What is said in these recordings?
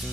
Hi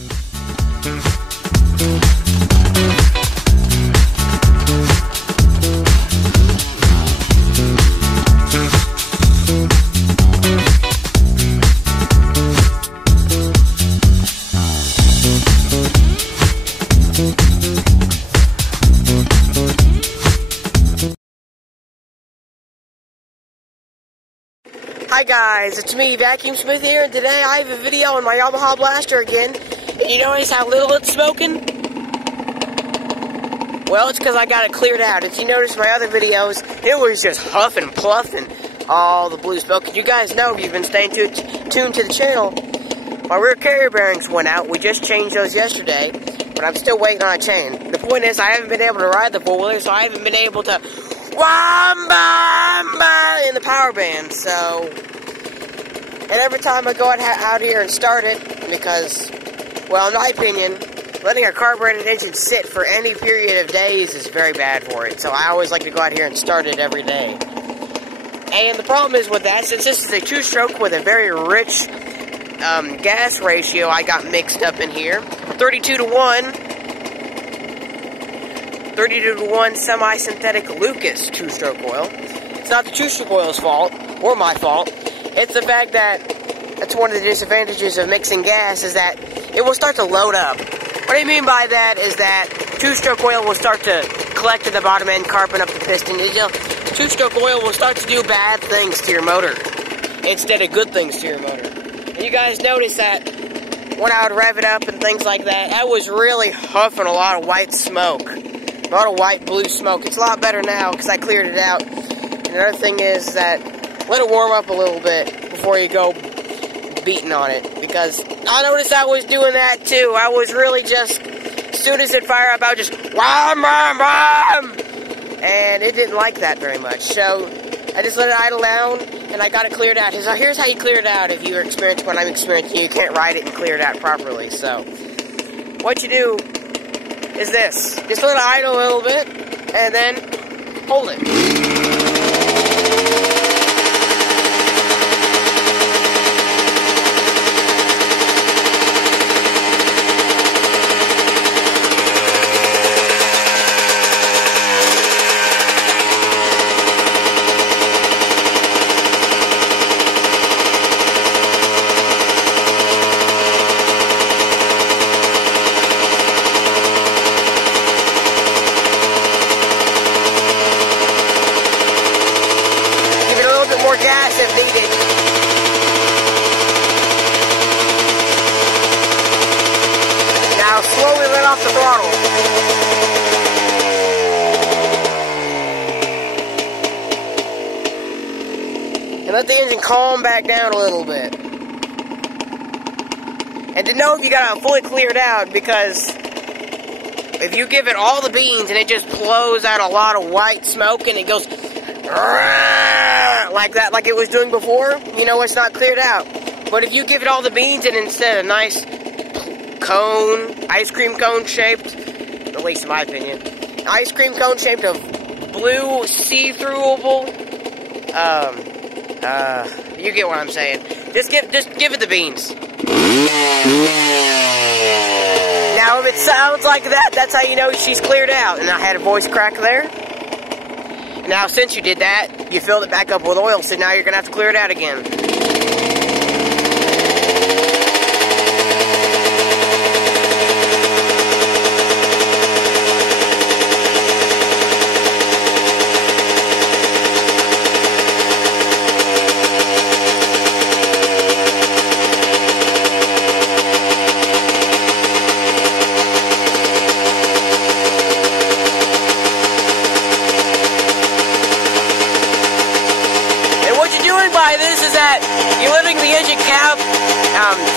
guys, it's me, Vacuum Smith here, and today I have a video on my Yamaha Blaster again. And you notice how little it's smoking? Well, it's because I got it cleared out. As you notice my other videos, it was just huffing, puffing all the blue smoke. And you guys know, if you've been staying tuned to the channel, my rear carrier bearings went out. We just changed those yesterday, but I'm still waiting on a chain. The point is, I haven't been able to ride the four-wheeler, so I haven't been able to in the power band, so, and every time I go out here and start it, because, well, in my opinion, letting a carbureted engine sit for any period of days is very bad for it, so I always like to go out here and start it every day. And the problem is with that, since this is a two-stroke with a very rich gas ratio I got mixed up in here, 32 to 1 semi-synthetic Lucas two-stroke oil. It's not the two-stroke oil's fault, or my fault. It's the fact that that's one of the disadvantages of mixing gas, is that it will start to load up. What I mean by that is that two-stroke oil will start to collect at the bottom end, carping up the piston. Two-stroke oil will start to do bad things to your motor instead of good things to your motor. And you guys notice that when I would rev it up and things like that, I was really huffing a lot of white smoke. A lot of white blue smoke. It's a lot better now because I cleared it out. And another thing is that let it warm up a little bit before you go beating on it, because I noticed I was doing that too. I was really just, as soon as it fired up, I was just wham, wham, wham, and it didn't like that very much. So I just let it idle down and I got it cleared out. So here's how you clear it out if you're experienced what I'm experiencing. You can't ride it and clear it out properly. So what you do is this. Just let it idle a little bit, and then hold it. Gas if needed. Now slowly let off the throttle. And let the engine calm back down a little bit. And to know if you got it fully cleared out, because if you give it all the beans and it just blows out a lot of white smoke and it goes like that, like it was doing before, you know it's not cleared out. But if you give it all the beans and instead a nice cone, ice cream cone shaped, at least in my opinion, ice cream cone shaped of blue see-throughable, you get what I'm saying. Just give it the beans. Now if it sounds like that, that's how you know she's cleared out. And I had a voice crack there. Now, since you did that, you filled it back up with oil, so now you're going to have to clear it out again. You're letting the engine cap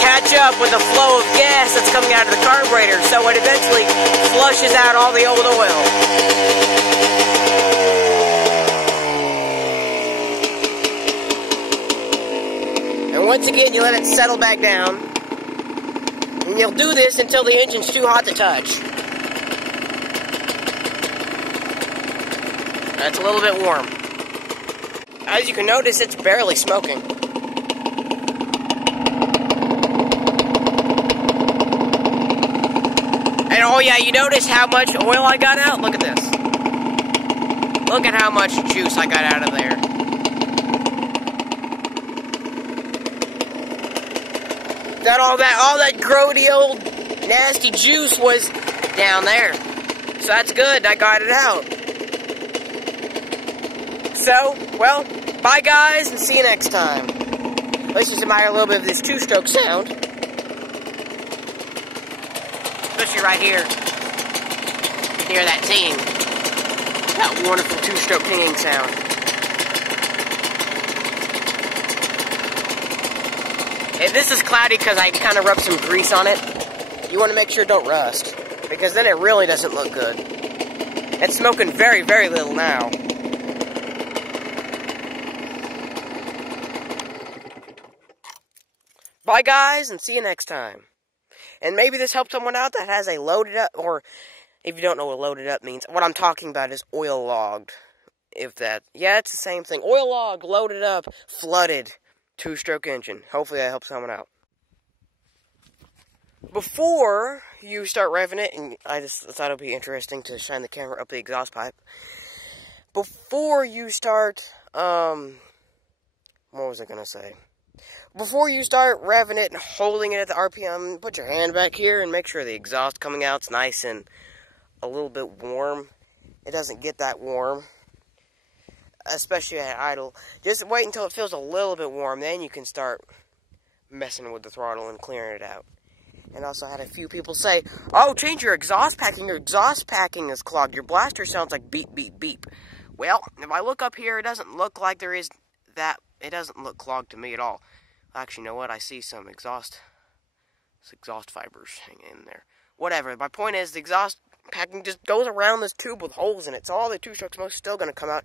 catch up with the flow of gas that's coming out of the carburetor, so it eventually flushes out all the old oil. And once again, you let it settle back down. And you'll do this until the engine's too hot to touch. That's a little bit warm. As you can notice, it's barely smoking. Oh yeah, you notice how much oil I got out? Look at this. Look at how much juice I got out of there. All that grody old nasty juice was down there. So that's good, I got it out. So, well, bye guys, and see you next time. Let's just admire a little bit of this two-stroke sound. Especially right here. You hear that ting. That wonderful two-stroke tinging sound. If this is cloudy because I kind of rubbed some grease on it, you want to make sure it don't rust, because then it really doesn't look good. It's smoking very, very little now. Bye guys, and see you next time. And maybe this helped someone out that has a loaded up, or if you don't know what loaded up means, what I'm talking about is oil logged. Yeah, it's the same thing. Oil logged, loaded up, flooded. Two-stroke engine. Hopefully that helps someone out. Before you start revving it, and I just thought it would be interesting to shine the camera up the exhaust pipe. Before you start, what was I going to say? Before you start revving it and holding it at the RPM, put your hand back here and make sure the exhaust coming out's nice and a little bit warm. It doesn't get that warm, especially at idle. Just wait until it feels a little bit warm, then you can start messing with the throttle and clearing it out. And also had a few people say, oh, change your exhaust packing is clogged, your blaster sounds like beep, beep, beep. Well, if I look up here, it doesn't look like there is that, it doesn't look clogged to me at all. Actually, you know what, I see some exhaust fibers hanging in there. Whatever, my point is, the exhaust packing just goes around this tube with holes in it, so all the two-strokes most still going to come out.